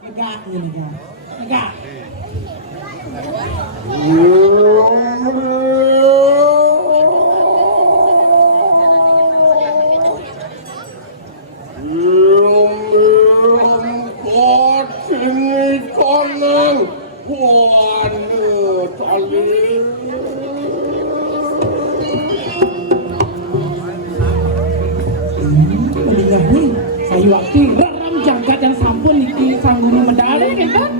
Enggak, enggak. Enggak. Saya waktu ram jagat yang sampun iki sang guru medali kan?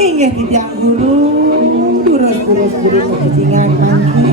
Ingat tiang guru, durus kepentingan nanti.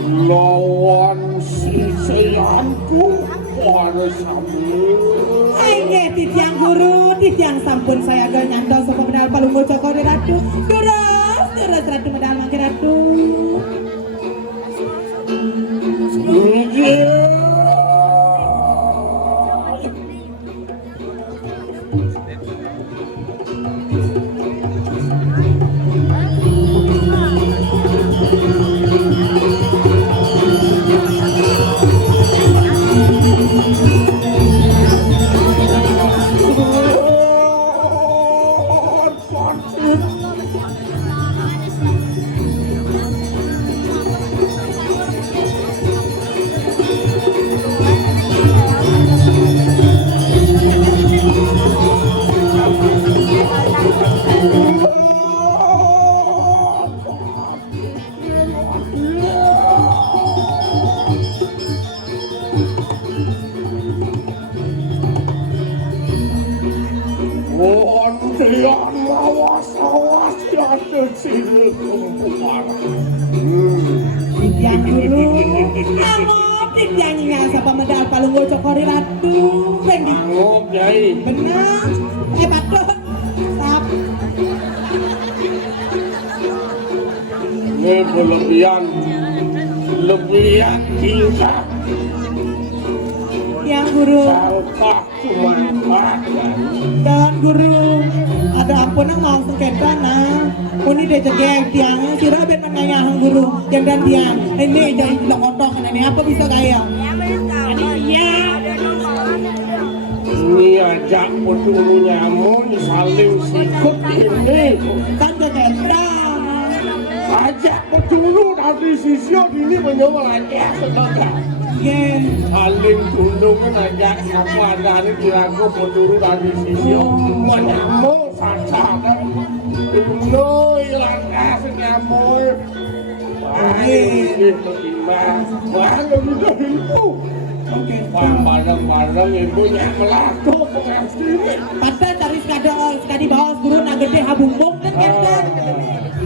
Lawan si sayangku pada sambil titiang guru, titiang sampun saya agak nyandang sopa medal palunggo cokor di ratu terus ratu medal mangke ratu siapa medal palunggo cokori ratu benar patut tap ini lebihan tingkat yang guru cuma dan guru ada ampun langsung kentana ini dia cegeng tiangnya sira ben menanya hang guru yang dan tiang ini jadi tidak kotor ini apa bisa kaya ini ajak peduli nyamun saling sikut ini tanda kentang ajak peduli dari sisi ini menyolanya sedangkan saling tundukkan ajak sama dari kiraku peduli dari sisi menyamun saja kan no ilang kasih nyamun baik bagaimana udah itu bareng-bareng ibunya melaku pengasih padahal cari sekali bawa guru nak gede habumbung kan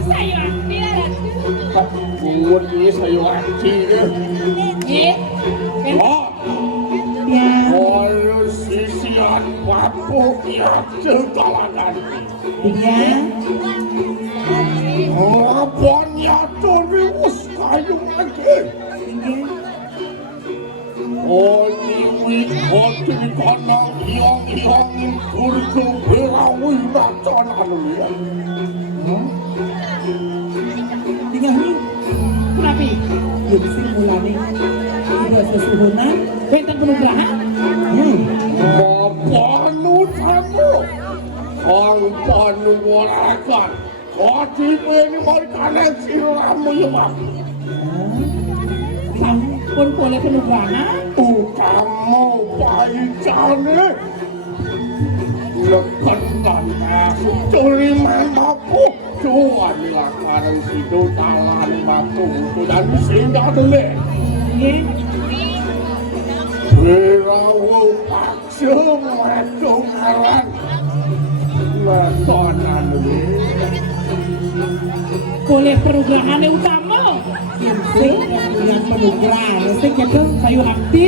saya biar buat ini saya wajib oh ya harus sisian papuk ya segalakan iya apanya terus kayu lagi Oni hoti kana yang kurku berawi bacan anu ya. Tinggal ni. Kenapa? Ya mesti mulane. Ibu sesuhunan, bentang penugrahan. Panu tamu. Ang panu walakan. Wajib ini mau kanan siramu ya Pak. Sampun boleh penugangan. Kamu pahicane. Leketan curiman bapu. Cuan lakaran sido talan batu. Dan singgah dulu. Berawu paksa macam aran. Matonan ini. Boleh penugangan yang utama. Sing yang penugaran, sing yang Sayu Abdi.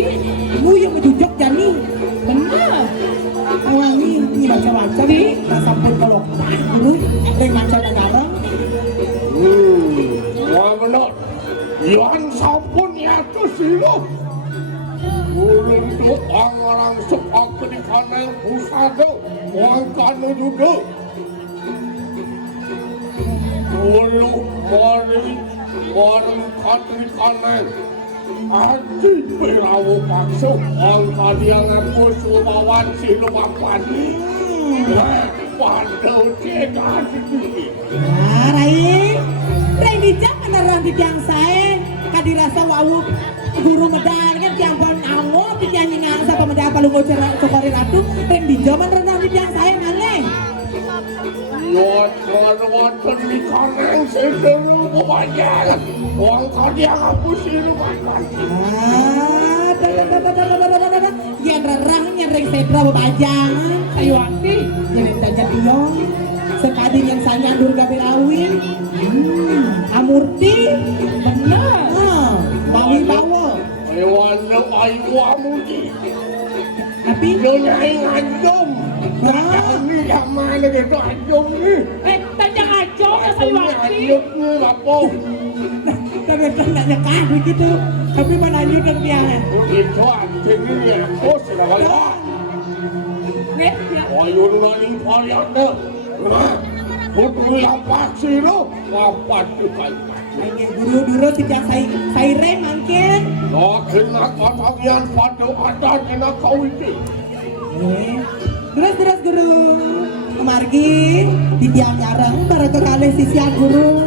mu yang ngejujak jani. Benar. Wangi ini macam-macam sampun kalau guru reng macam negara. Wah benar. Yang sampun ya tu silo. Ulun tu orang sepak di kanan pusat orang kanan juga. Ulu mari katri kanan. Aji berawu paksa orang kalian musuh bawan silo bapan. Wah pada cegat sedikit. Nah, Rai dijak beneran di tiang saya. Kadirasa wawu guru medal kan tiang bon awo tiang nyingang sa pemedal palungo cokori ratu. Rai dijak beneran di tiang saya ngaleng. Yot wonten di kanan sedelu bebanyak. Wong kalian aku silo bapan. Yang rerang yang reng sedra bebajang. Sayu Abdi. Yang tanya tiong. Sekading yang sanya Durga Birawin. Amurti. Benar. Bawi bawa. Hewan ayu amudi. Tapi Nyonya ngajum. Ini yang mana gitu ajum ni? Tanya aja ya Sayu Abdi. Ajum ni apa? kadang-kadang nggak nyekah begitu. Tapi mana nyudeng dia. Itu anjing ini aku sudah kalah. Nih, ya. Ayun nani parianda. Putri lapak silo. Lapak juga. Ingin guru-guru tidak saya rem angkin. Kena katagian pada adat kena kau itu. Terus guru. Kemargi di tiang nyareng baru kekali sisian guru.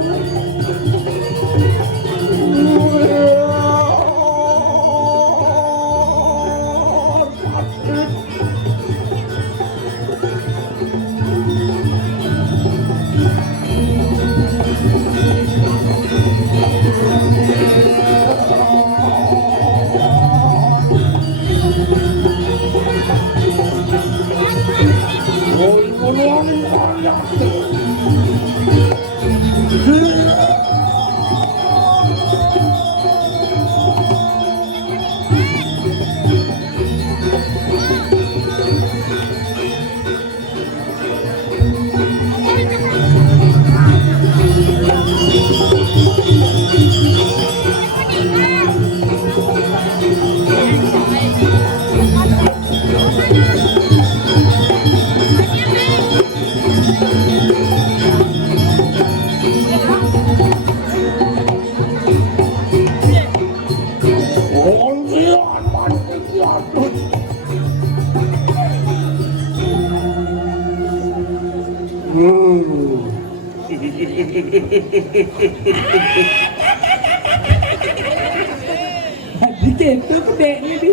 Dikit tuh gede ini.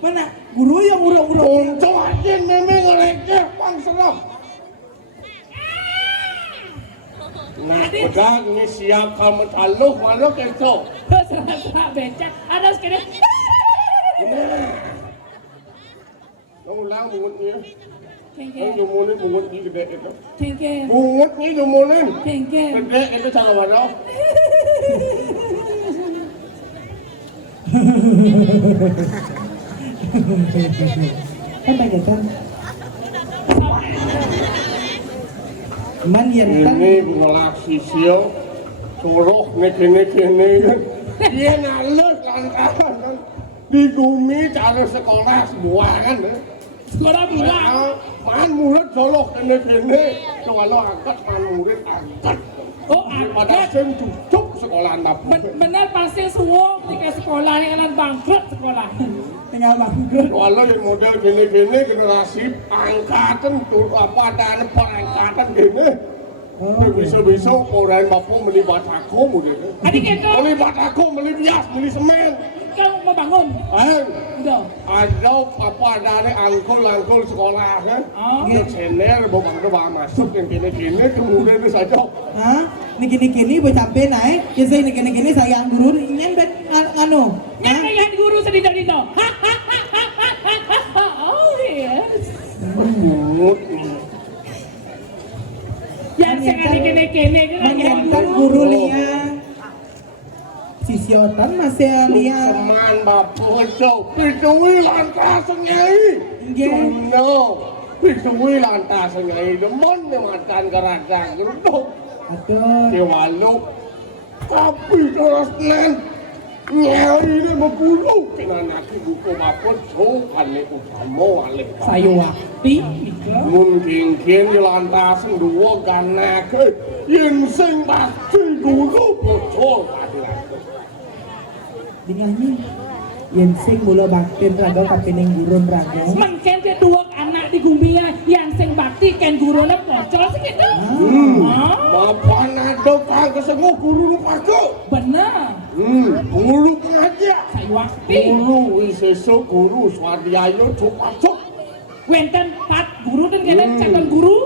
Mana guru yang urut-urut. Untuk aja memang ngeleceh bang serap. Nah, pedang ini siap kamu taluh mana itu? Serah-serah becak. Ada sekali. Kamu ulang bungutnya. Kengke. Kamu jumunin bungut ini gede itu. Kengke. Bungutnya jumunin. Kengke. Gede itu cara mana? Kan banyak kan? Man yang kan Ini menolak sisil, suruh kene kan. Dia nalus lantaran kan. Di bumi cara sekolah semua kan. Sekolah bilang. Man murid solo kene. Kalau angkat man murid angkat. Oh, Pada angkat. sen cucuk sekolah nap. Benar pasti semua ketika sekolah yang kalian bangkrut sekolah. tinggal bangun. Walau yang model gini-gini generasi angkatan tuh apa ada perangkatan gini. Bisa-bisa orang bapak beli batako model. Adik itu, Beli batako, beli bias, beli semen. kamu mau bangun? Udah. Ada apa ada angkol sekolah kan? Dia senior bawa masuk yang gini-gini kemudian itu saja. Hah? Ini gini-gini boleh capek naik. Jadi ini gini-gini saya yang guru nyembet anu. Nyampe yang guru sedih-sedih. Oh yes. Yang sekali kene-kene kan Menyentak guru liang. Sisiotan masih liang. Seman bapak jauh, pitui lantas nyai. Cuma, pitui lantas nyai. Demen makan keradang geruduk. Aduh. Kewaluk, tapi terus nen. Nyai ini membulu. Kena naki buku bapak jauh alik utama alik. saya waktu Mungkin lantas dua karena ke yang sing pasti dulu betul laki-laki. Dengannya. Yang sing mula bakti raga tapi neng gurun raga. mungkin dia dua anak di gumbia yang sing bakti kan guru na pocol sih gitu. Bapak nado kang kesenguh guru lupa ke. Benar. Guru pengajar. Saya waktu. Guru wiseso guru swadhyaya cuk-cuk. Wenten pat guru dan kalian calon guru.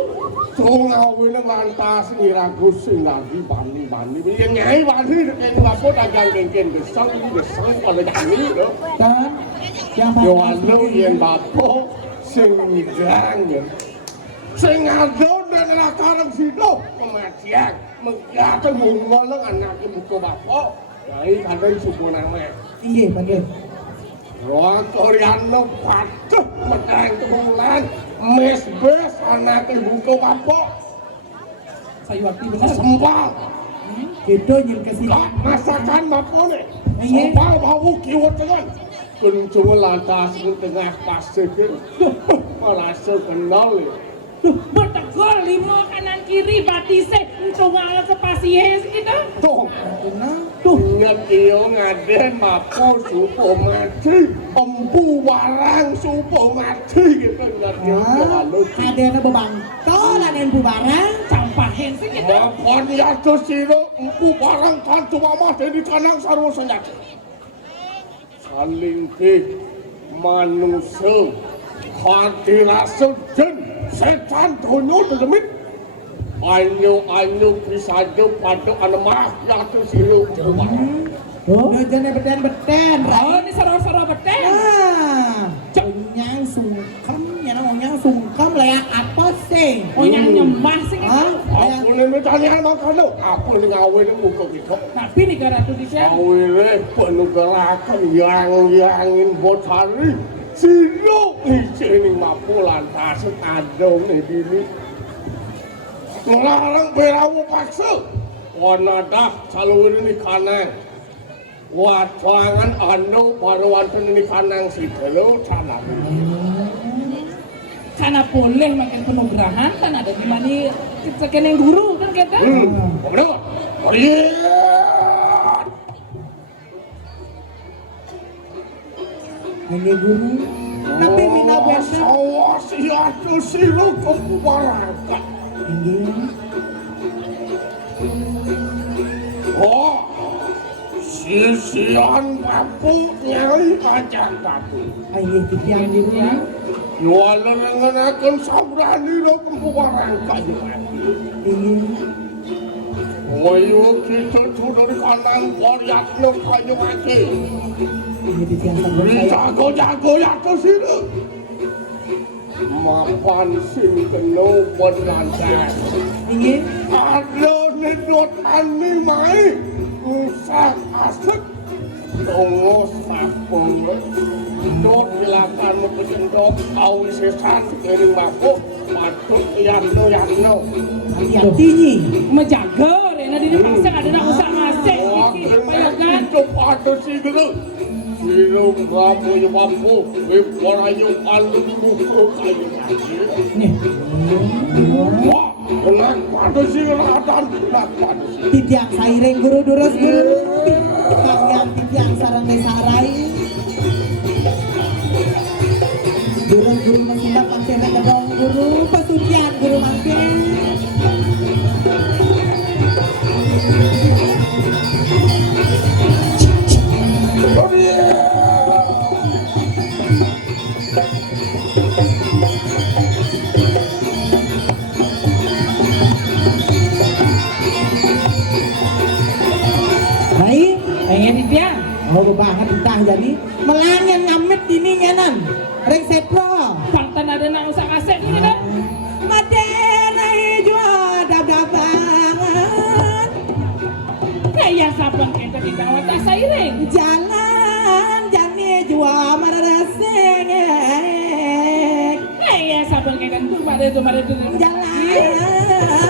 Ngawi nang lantas ngiraku sing lagi bani-bani. Yang nyai bani kene bapak dagang kengken gesang pada jani lho. Kan? Yang Yo anu yen bapak sing ngidang. Sing ado dan lakarang sido kematian. Megate ngomong anak muka bapak. Yai kadang suku nama. Iya, panggil. Roa Koreano patuh metang kebulan. Mes bes anak muka bapak. Saya waktu benar. Sembah. Itu yang kasih. Kak masakan bapak nih. Iya. Sembah bau kiwat dengan. Kencung lantas di tengah pasir. Merasa kenal ya. Bertegur lima kanan kiri batise untuk ngalah sepasies gitu. Tuh. Kenal. Tuh, ngetio ngaden mapu supo mati, empu barang supo mati gitu ngetio kalau Ada yang bebang. Tol ada yang bubarang. Campahin sih gitu. mapan ya tuh siro empu barang kan cuma mati di kanang sarwa senjata. Saling ke manusia hati rasa jen setan tunyo demit. Anyo bisa pada anemah ya tuh siro coba. Udah jangan beten-beten. Oh ini soro-soro beten. Yang sungkem, yang sungkem lah ya apa sih? Oh yang nyembah sih gitu. Aku ini tanya makanya, aku ini ngawin muka gitu. Tapi negara Indonesia. Ngawin penuh gerakan yang buat hari. Silo ini mampu lantas ada nih ini. Ngelarang berawu paksa. Warna dah selalu ini kanang. Wajangan anu paruwanten ini kanang si telu canang. Karena boleh makin penugrahan kan ada di mana sekian yang guru kan kita. Bener? Oh iya. Ini guru. Tapi mina benda. Awas ya tuh silo kebubaran. Ini. Oh, sisian papu nyai ajang papu. Ayo yang guru ya. Jualan dengan akan sabrani lo kebubaran kayu. Ini. Ayo kita sudah di kanan koyak lo kayu mati. Ini di tiang sambung Beri saya. jago ya ke sini. Mapan sing kena berlantar. Ini. Ada nedot ani mai rusak asik tunggu sapung dot dilakukan mengkendok kau sesan kering bako patut yanno Yang tinggi. Menjaga rena di pasar ada nak usah masuk payogan. itu patut sih gitu Sirung bapu ya bapu, orang yang paling dulu kayu Nih. wah, kenapa sih kelihatan? Kenapa sih? Titiang sairing guru durus guru. Yang titiang sarang desarai. dong guru, pesucian guru makin. Oh iya. Baik, Pengen di tiang. oh banget entah jadi melanyan ngamit ini nyanan. Ring sepro. Fakta ada nak usah kaset ini dah. Madena jua dap banget. Kayak siapa kita di dawat sairing. Jangan jani jua marada sengek. Kayak siapa kita tu pada tu pada tu. Jalan